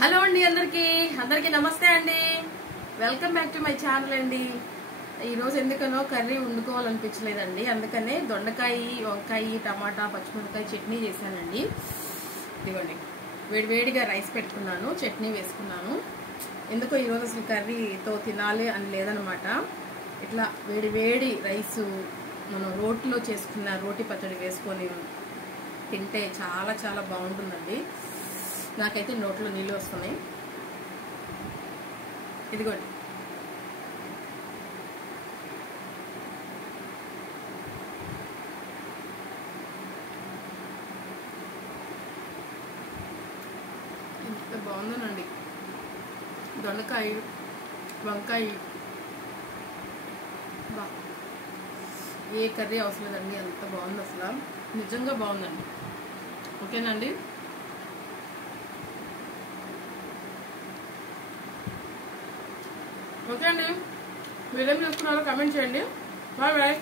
Hello అండి, అందరికీ నమస్తే అండి. Welcome back to my channel అండి. ఈరోజు ఎందుకనో కర్రీ వండుకోవాలనిపించలేదండి, అందుకనే దొండకాయ, వంకాయ, టమాటా, పచ్చిమిరపకాయ చట్నీ చేశానండి. ఇదిగోండి, వేడివేడిగా రైస్ పెట్టుకున్నాను, చట్నీ వేసుకున్నాను. ఎందుకో ఈరోజు అసలు కర్రీతో తినాలి అని లేదనమాట. ఇట్లా వేడివేడి రైసు మనం రోట్లో చేసుకున్న రోటి పచ్చడి వేసుకొని తింటే చాలా చాలా బాగుంటుందండి. నాకైతే నోట్లో నీళ్ళు వస్తున్నాయి. ఇదిగోండి, ఎంత బాగుందనండి. దొండకాయ, వంకాయ, బా ఏ కర్రీ అవసరం లేదండి, ఎంత బాగుంది అసలు, నిజంగా బాగుందండి. ఓకేనండి. ఓకే అండి, మీరేం చేసుకున్నారో కామెంట్ చేయండి. Bye bye.